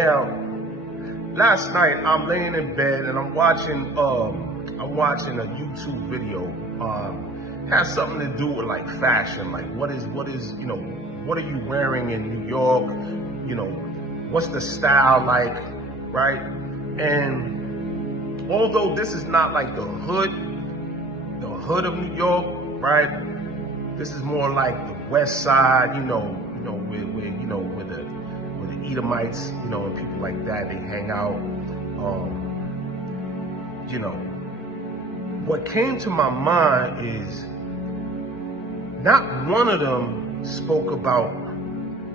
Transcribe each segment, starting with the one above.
Now, last night I'm laying in bed and I'm watching a YouTube video. Has something to do with like fashion, like what is what are you wearing in New York? What's the style like, right? And although this is not like the hood of New York, right? This is more like the West Side, where the Edomites, and people like that, they hang out. What came to my mind is not one of them spoke about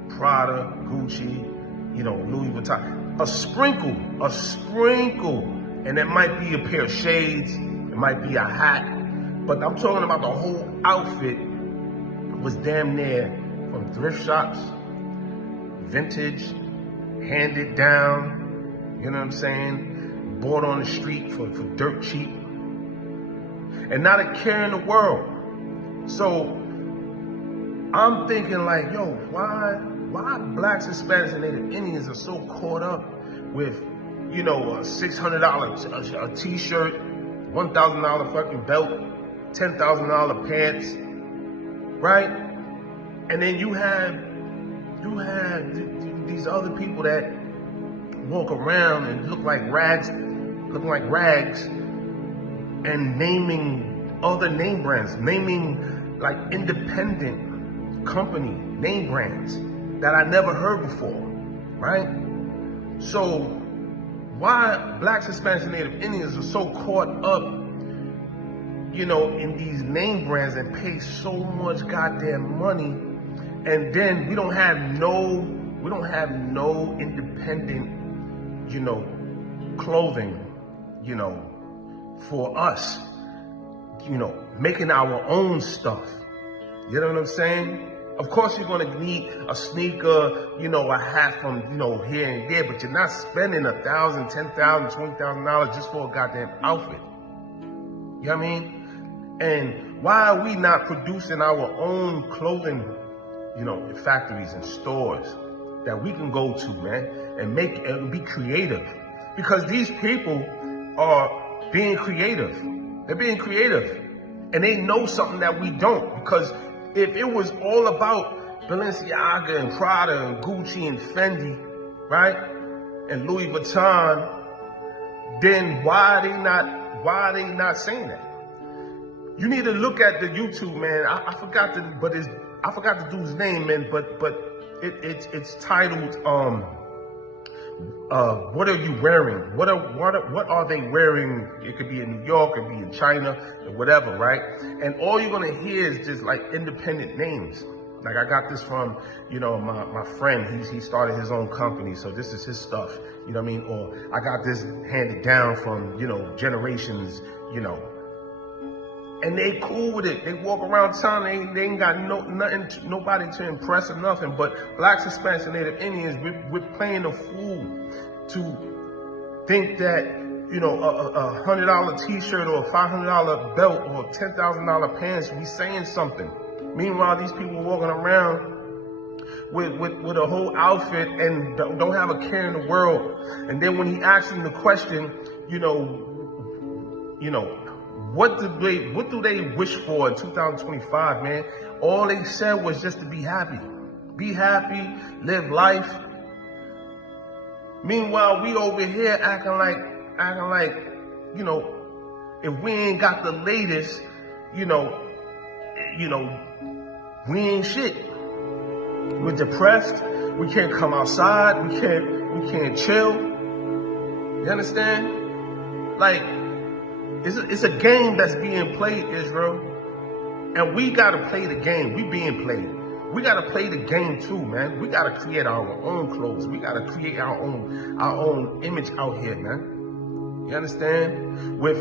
Prada, Gucci, Louis Vuitton. A sprinkle, and it might be a pair of shades, it might be a hat, but I'm talking about the whole outfit was damn near from thrift shops, vintage, handed down, you know what I'm saying? Bought on the street for dirt cheap, and not a care in the world. So I'm thinking like, yo, why blacks, Hispanics, and Native Indians are so caught up with, a $600 t-shirt, $1,000 fucking belt, $10,000 pants, right? And then you have these other people that walk around and look like rags, and naming other name brands, naming like independent company name brands that I never heard before, right? So why blacks, Hispanics, and Native Indians are so caught up, in these name brands and pay so much goddamn money, and then we don't have no independent, clothing, for us, making our own stuff. You know what I'm saying? Of course you're gonna need a sneaker, a hat from, here and there, but you're not spending $1,000, $10,000, $20,000 just for a goddamn outfit. You know what I mean? And why are we not producing our own clothing, in factories and stores that we can go to, man, and be creative? Because these people are being creative. They're being creative. And they know something that we don't. Because if it was all about Balenciaga and Prada and Gucci and Fendi, right, and Louis Vuitton, then why are they not saying that? You need to look at the YouTube, man. I forgot the dude's name, man. But it's titled what are you wearing? What are they wearing? It could be in New York, it could be in China, or whatever, right? And all you're gonna hear is just like independent names. Like I got this from, my friend. He started his own company, so this is his stuff. You know what I mean? Or I got this handed down from, generations, And they cool with it. They walk around town. They ain't got nobody to impress or nothing. But blacks, Hispanics, and Native Indians, we're playing the fool to think that a $100 T-shirt or a $500 belt or $10,000 pants, we saying something. Meanwhile, these people walking around with a whole outfit and don't have a care in the world. And then when he asks them the question, what do they wish for in 2025, man? All they said was just to be happy. Be happy, live life. Meanwhile, we over here acting like, if we ain't got the latest, we ain't shit. We're depressed. We can't come outside. We can't chill. You understand? Like, it's a game that's being played, Israel. And we gotta play the game. We being played. We gotta play the game too, man. We gotta create our own clothes. We gotta create our own image out here, man. You understand? With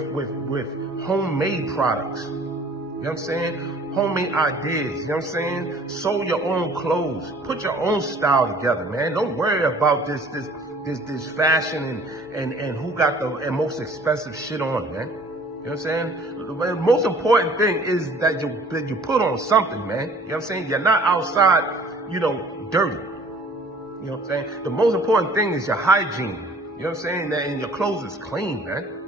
homemade products. You know what I'm saying? Homemade ideas. You know what I'm saying? Sew your own clothes. Put your own style together, man. Don't worry about this fashion and who got the most expensive shit on, man. You know what I'm saying? The most important thing is that you put on something, man. You know what I'm saying? You're not outside, dirty. You know You know what I'm saying? The most important thing is your hygiene. You know what I'm saying? That and your clothes is clean, man.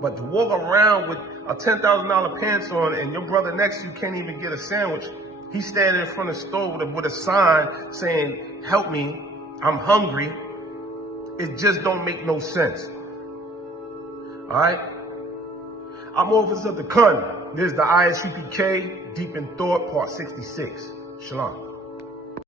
But to walk around with a $10,000 pants on and your brother next to you can't even get a sandwich, he's standing in front of the store with a sign saying, help me, I'm hungry. It just don't make no sense. All right? I'm Officer the Kun. This is the ISUPK Deep in Thought, Part 66. Shalom.